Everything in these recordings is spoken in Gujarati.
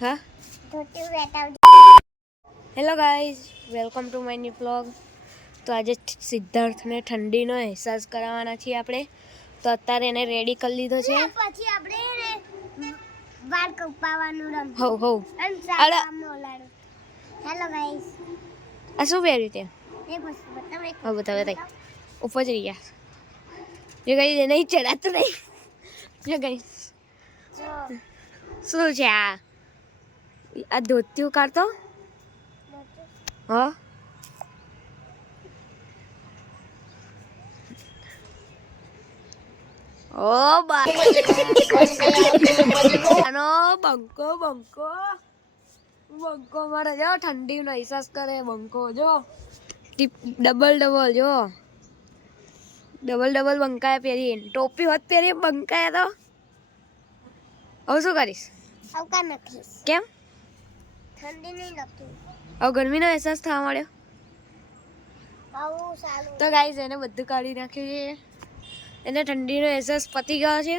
હા hello guys, welcome to my new vlog. તો આજે સિદ્ધાર્થને ઠંડીનો અહેસાસ કરાવવાના છીએ આપણે. તો અત્યારે એને રેડી કરી લીધો છે. પછી આપણે વાળ કપાવવાનું રમ. હવ હેલો ગાઈઝ, આ શું પહેર્યું તે? એક વસ્તુ બતાવે. હા બતાવે. ઉપર જઈ ગયા. જે ગાઈઝ એને ચડાતું નહીં. જે ગાઈઝ શું છે આ ધોતિયું કાઢતો? હા ઓ આનો બંકો બંકો બંકો મારે જો ઠંડીનો અહેસાસ કરે. બંકો જો ડબલ જો ડબલ બંકાયા પહેરી. ટોપી હોત પહેરી બંકાયા તો હવે શું કરીશ? આવકા નથી. કેમ? ઠંડી નહીં લાગતી. હવે ગરમીનો અહેસાસ થવા મળ્યો. આવું સારું. તો ગાઈઝ એને બધું કાઢી નાખ્યું છે. એને ઠંડીનો અહેસાસ પતી ગયો છે.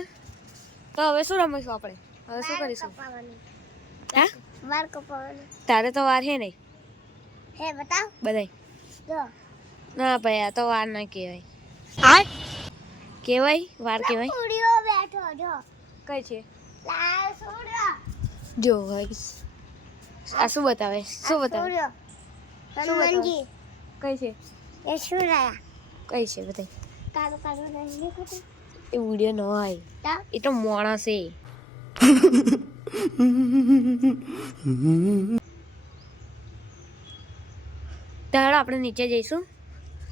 તો હવે શું રમીશું આપણે? હવે શું કરીશું? હે વાળ કપાવવાનું. તારે તો વાર છે નહીં. હે બતાવ. બધાય જો ના ભાઈ, આ તો વાર ના કહેવાય. કહેવાય વાર કહેવાય. સૂર્યો બેઠો જો. કઈ છે? લાલ સૂર્યો. જો ગાઈસ આ શું બતાવે? શું બતાવે? સૂર્યો. શું હનુમાનજી. કઈ છે? એ સૂર્યા. કઈ છે બતાય? કાળો કાળો રંગ દેખાતો. એ વિડીયો ન હોય, તા એ તો માણસ છે. તારો આપણે નીચે જઈશું.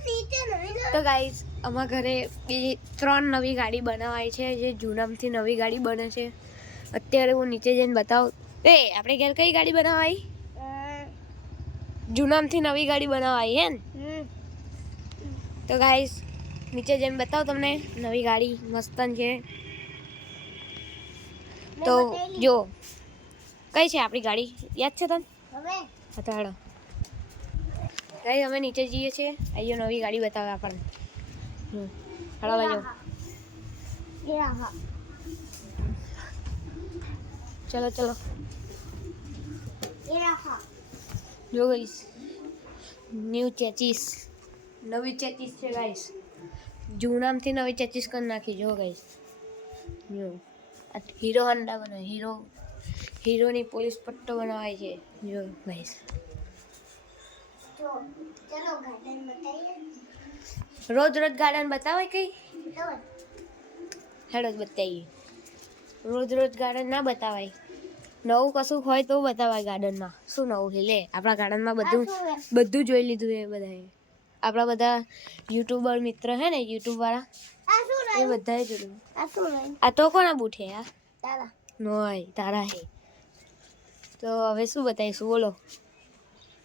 નીચે નહીં. તો ગાઈસ અમારા ઘરે બીજી 3 નવી ગાડી બનાવાય છે. જે જૂનામાંથી નવી ગાડી બને છે. અત્યારે હું નીચે જઈને બતાવું. આપણે ઘેર કઈ ગાડી બનાવાય? જૂનામાંથી નવી ગાડી બનાવાય હે ને? તો ગાઈસ નીચે જઈને બતાવું તમને. નવી ગાડી મસ્તન છે. તો જો કઈ છે આપણી ગાડી? યાદ છે તને? હવે હા તો હાલો ગાઈસ અમે નીચે જઈએ છીએ. અહીંયા નવી ગાડી બતાવે આપણને. હાલો ભાઈઓ, હા. ચલો ચલો. એ રાખા. જો ગાઈસ ન્યૂ ચેચીસ, નવી ચેચીસ છે ગાઈસ. જૂનામાંથી નવી ચેચીસ કરી નાખી. જો ગાઈસ જો આ હીરો હોન્ડા બને. હીરોની પોલીસ પટ્ટો બનાવાય છે. જો ગાઈસ જો ચલો ગાર્ડન બતાઈએ. રોજ ગાર્ડન બતાવાય કઈ? ચલો હેડો જ બતાવીએ. રોજ ગાર્ડન ના બતાવાય. નવું કશું હોય તો બતાવાય ગાર્ડનમાં. શું નવું છે? લે આપણા ગાર્ડનમાં બધું જોઈ લીધું એ બધાએ. આપણા બધા યુટ્યુબર મિત્ર હે ને, યુટ્યુબ વાળા, આ શું એ બધાએ જોયું. આ શું રહે? આ તો કોના બૂટ હે? આ તારા. નોય તારા હે. તો હવે શું બતાવીશું બોલો?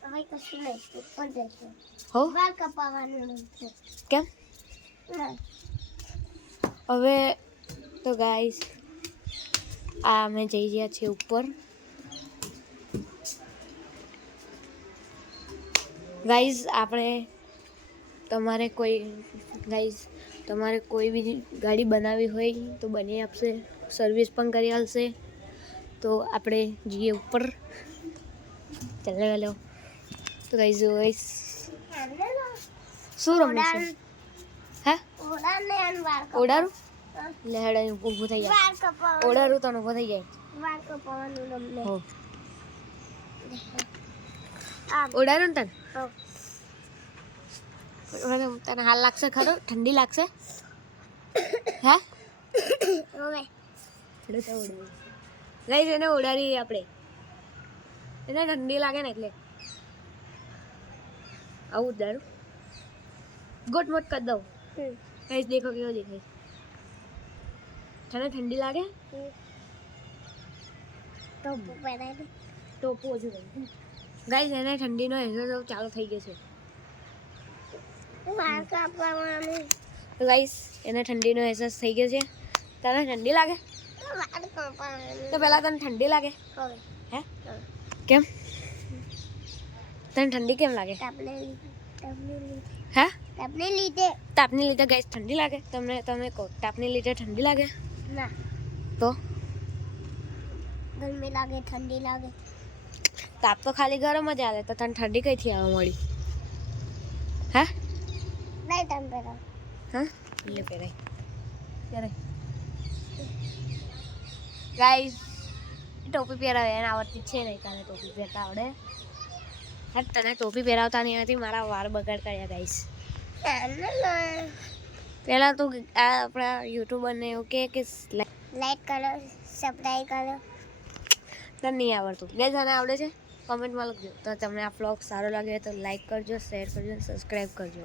હવે કશું નહીં. ઉપર જઈશું. હો વાળ કપાવવાનું છે. કેમ? ના. હવે તો ગાઈસ આ અમે જઈ રહ્યા છીએ ઉપર. ગાઈસ તમારે કોઈ બી ગાડી બનાવવી હોય તો બની આપશે. સર્વિસ પણ કરી આપશે. તો આપણે જઈએ ઉપર. ચાલો. તો ગાઈસ શું રમીશું? હે ઓડાને અને વાળ ઓડારું? લે હેડ ઊભું થઈ જાય. વાળ કપાવવાનું. ઓડારું તને ઊભો થઈ જાય. વાળ કપાવવાનું રમને. હો આમ. ઓડારું ને તને? હો. તને હાલ લાગશે ખરું? ઠંડી લાગશે? હે હવે ગાઈસ એને ઓડારી આપણે. એને ઠંડી લાગે ને એટલે આવું દારૂ ગોટ મોટ કરી દઉં. ગાઈસ દેખો કેવો દેખાય. તને ઠંડી લાગે? ટોપું પહેરાય. ટોપું ઓછું થઈ. ગાઈસ એને ઠંડીનો અહેસાસ ચાલુ થઈ ગયો છે. વાળ કપાવવાનું. તો ગાઈસ એને ઠંડીનો અહેસાસ થઈ ગયો છે. તને ઠંડી લાગે? વાળ કપાવવાનું. તો પહેલા તને ઠંડી લાગે? હવે હે કેમ? તને ઠંડી કેમ લાગે? હે તાપને લીધે. તાપની લીધે ગાઈસ ઠંડી લાગે? તમે કહો તાપની લીધે ઠંડી લાગે? ના. તો ગરમી લાગે ઠંડી લાગે તાપ તો ખાલી ગરમ જ આવે તો તને ઠંડી કઈથી આવવા મળી હા નહીં તમે પહેરો હા લે પહેરાય પહેરાય ગાઈસ ટોપી પહેરાવે એને આવડતી છે નહીં તને ટોપી પહેરતા આવડે હા તને ટોપી પહેરાવતા નહીં આવતી મારા વાળ બગાડ કર્યા ગાઈસ પહેલાં તું આ આપણા યુટ્યુબરને એવું કે લાઈક કરો સબસ્ક્રાઈબ કરો તને નહીં આવડતું બે જણે આવડે છે કમેન્ટમાં લખજો તો તમને આ વ્લોગ સારો લાગે તો લાઈક કરજો શેર કરજો અને સબસ્ક્રાઈબ કરજો